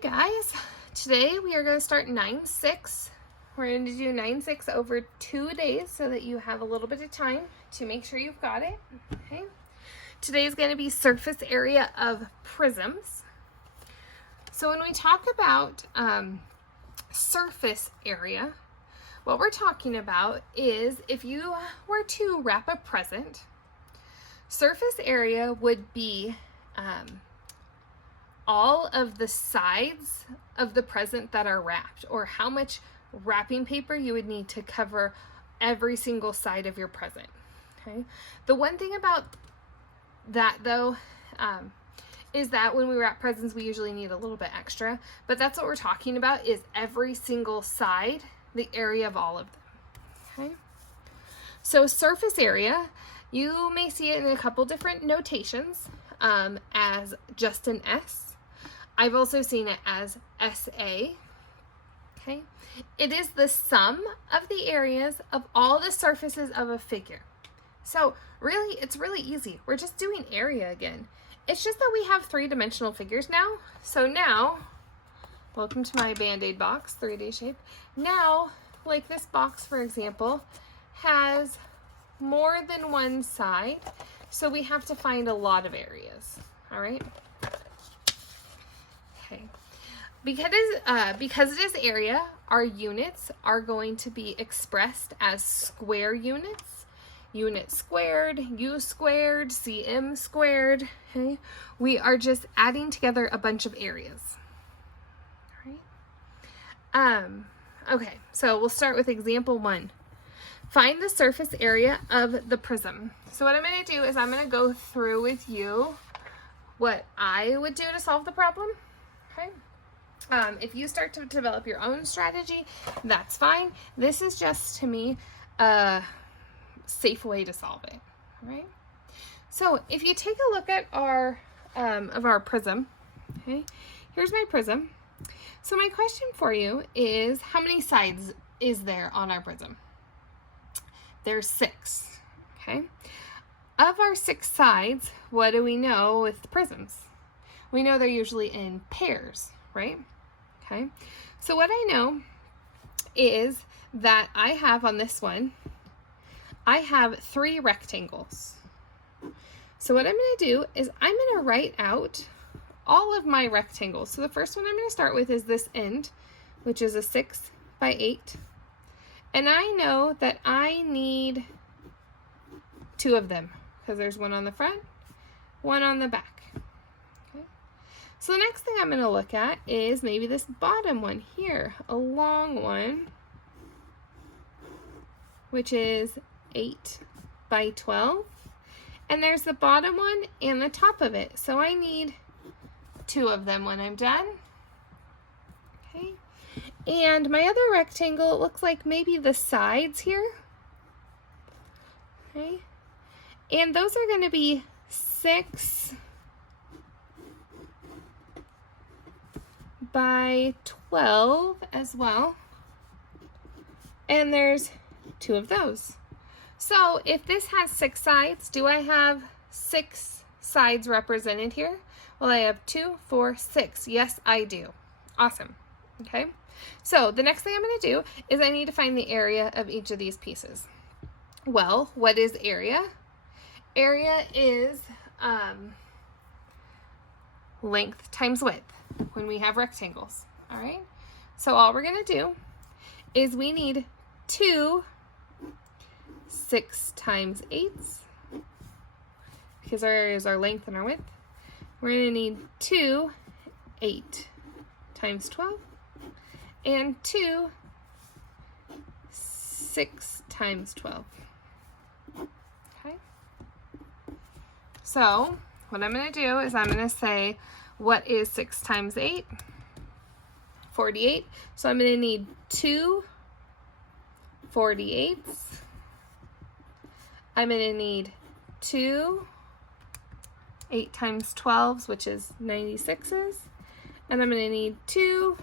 guys, today we are going to start 9-6. We're going to do 9-6 over 2 days so that you have a little bit of time to make sure you've got it. Okay. Today is going to be surface area of prisms. So when we talk about surface area, what we're talking about is if you were to wrap a present, surface area would be all of the sides of the present that are wrapped, or how much wrapping paper you would need to cover every single side of your present. Okay. The one thing about that though is that when we wrap presents we usually need a little bit extra, but that's what we're talking about, is every single side, the area of all of them. Okay. So surface area, you may see it in a couple different notations as just an S. I've also seen it as SA. Okay. It is the sum of the areas of all the surfaces of a figure. So really, it's really easy. We're just doing area again. It's just that we have three-dimensional figures now. So now, welcome to my Band-Aid box, 3D shape. Now, like this box, for example, has more than one side. So we have to find a lot of areas. All right. Okay. Because it is area, our units are going to be expressed as square units. Unit squared, U squared, CM squared. Okay. We are just adding together a bunch of areas. All right. Okay, so we'll start with example 1. Find the surface area of the prism. So what I'm going to do is I'm going to go through with you what I would do to solve the problem. Okay. If you start to develop your own strategy, that's fine. This is just, to me, a safe way to solve it. All right. So if you take a look at our prism, okay, here's my prism. So my question for you is, how many sides is there on our prism? There's 6. Okay. Of our 6 sides, what do we know with prisms? We know they're usually in pairs, right? Okay. So what I know is that I have on this one, I have 3 rectangles. So what I'm going to do is I'm going to write out all of my rectangles. So the first one I'm going to start with is this end, which is a 6 by 8. And I know that I need 2 of them because there's one on the front, one on the back. Okay. So the next thing I'm going to look at is maybe this bottom one here, a long one, which is 8 by 12. And there's the bottom one and the top of it. So I need 2 of them when I'm done. Okay. And my other rectangle, it looks like maybe the sides here. Okay. And those are going to be 6 by 12 as well. And there's 2 of those. So if this has 6 sides, do I have 6 sides represented here? Well, I have 2, 4, 6. Yes, I do. Awesome. Okay. So the next thing I'm going to do is I need to find the area of each of these pieces. Well, what is area? Area is length times width when we have rectangles. All right. So all we're going to do is we need 2 6 times 8s, because our area is our length and our width. We're going to need 2 8 times 12 and 2 6 times 12. Okay. So what I'm going to do is I'm going to say, what is 6 times 8? 48. So I'm going to need 2 48s. I'm going to need 2 8 times 12s, which is 96s. And I'm going to need 2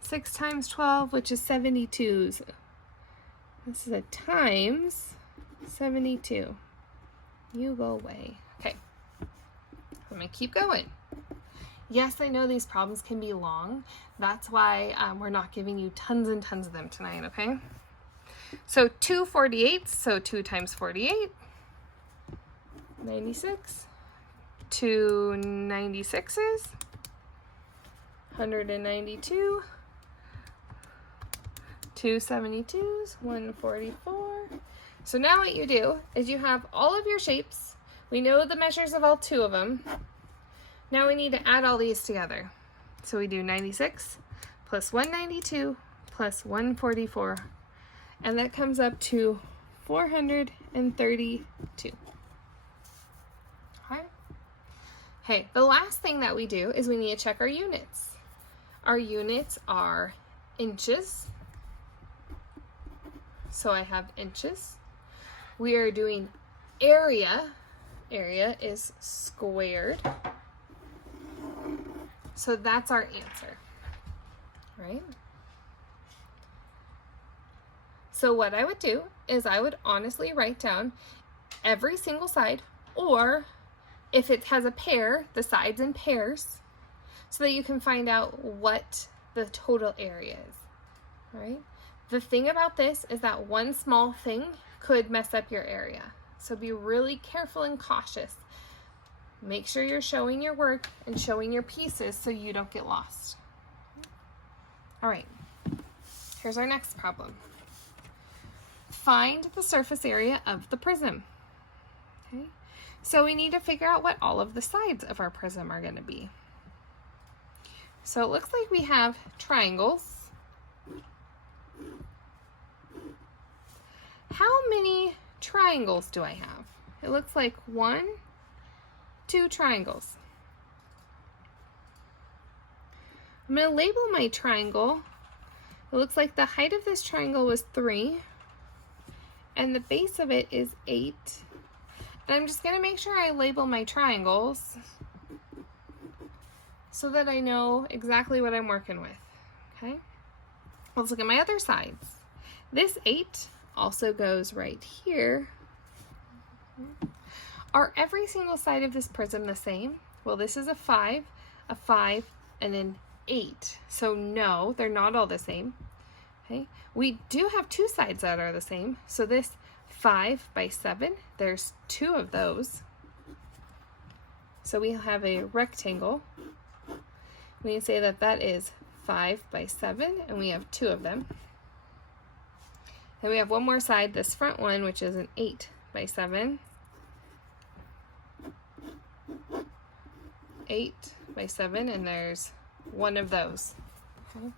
6 times 12, which is 72s. This is a times 72. You go away. Okay. I'm going to keep going. Yes, I know these problems can be long. That's why we're not giving you tons and tons of them tonight, okay? So 2 48s, so 2 times 48, 96. 2 96s, 192. 2 72s, 144. So now what you do is you have all of your shapes. We know the measures of all 2 of them. Now we need to add all these together. So we do 96 plus 192 plus 144. And that comes up to 432. Okay. Hey, the last thing that we do is we need to check our units. Our units are inches. So I have inches. We are doing area. Area is squared. So that's our answer, right? So what I would do is I would honestly write down every single side, or if it has a pair, the sides in pairs, so that you can find out what the total area is, right? The thing about this is that one small thing could mess up your area. So be really careful and cautious. Make sure you're showing your work and showing your pieces so you don't get lost. All right, here's our next problem. Find the surface area of the prism. Okay, so we need to figure out what all of the sides of our prism are going to be. So it looks like we have triangles. How many triangles do I have? It looks like 1, 2 triangles. I'm going to label my triangle. It looks like the height of this triangle was 3, and the base of it is 8. And I'm just going to make sure I label my triangles so that I know exactly what I'm working with. Okay? Let's look at my other sides. This 8 also goes right here. Are every single side of this prism the same? Well, this is a 5, and an 8. So no, they're not all the same. Okay, we do have 2 sides that are the same. So this 5 by 7, there's 2 of those. So we have a rectangle. We can say that that is 5 by 7, and we have 2 of them. Then we have one more side, this front one, which is an 8 by 7. 8 by 7, and there's 1 of those. Okay.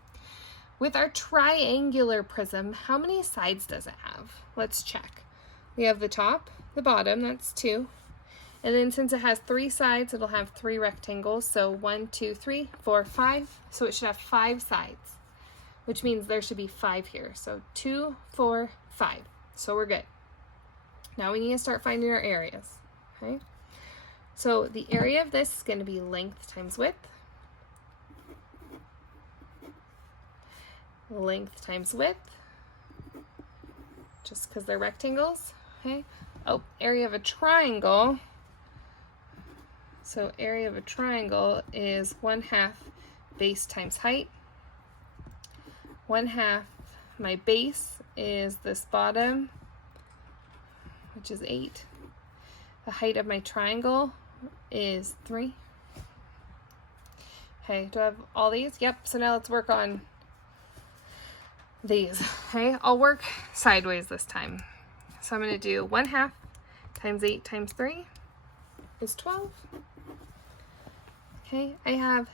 With our triangular prism, how many sides does it have? Let's check. We have the top, the bottom, that's 2. And then since it has 3 sides, it'll have 3 rectangles. So 1, 2, 3, 4, 5. So it should have 5 sides, which means there should be 5 here. So 2, 4, 5. So we're good. Now we need to start finding our areas. Okay. So the area of this is going to be length times width. Length times width, just because they're rectangles. Okay. Oh, area of a triangle. So area of a triangle is 1/2 base times height. 1/2, my base is this bottom, which is 8. The height of my triangle is 3. Okay, do I have all these? Yep, so now let's work on these. Okay, I'll work sideways this time. So I'm going to do 1/2 times 8 times 3 is 12. Okay, I have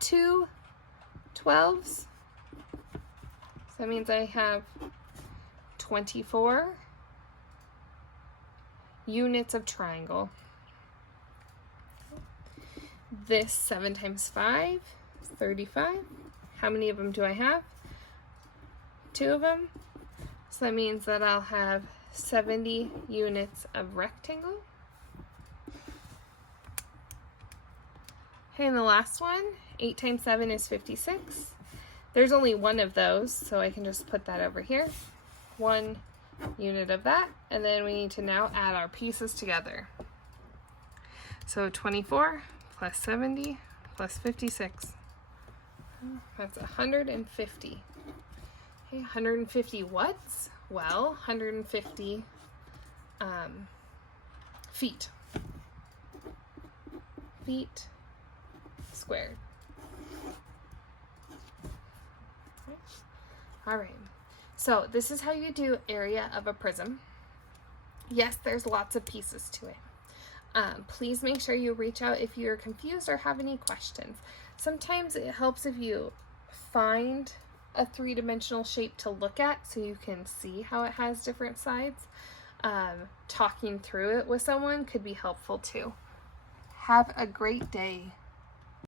2 12s. So that means I have 24 units of triangle. This 7 times 5 is 35. How many of them do I have? 2 of them. So that means that I'll have 70 units of rectangle. Okay, and the last one, 8 times 7 is 56. There's only 1 of those, so I can just put that over here. 1 unit of that, and then we need to now add our pieces together. So 24 plus 70 plus 56. That's 150. Okay, 150 what's? Well, 150 feet. Feet squared. Okay. All right. So this is how you do area of a prism. Yes, there's lots of pieces to it. Please make sure you reach out if you're confused or have any questions. Sometimes it helps if you find a three-dimensional shape to look at so you can see how it has different sides. Talking through it with someone could be helpful too. Have a great day.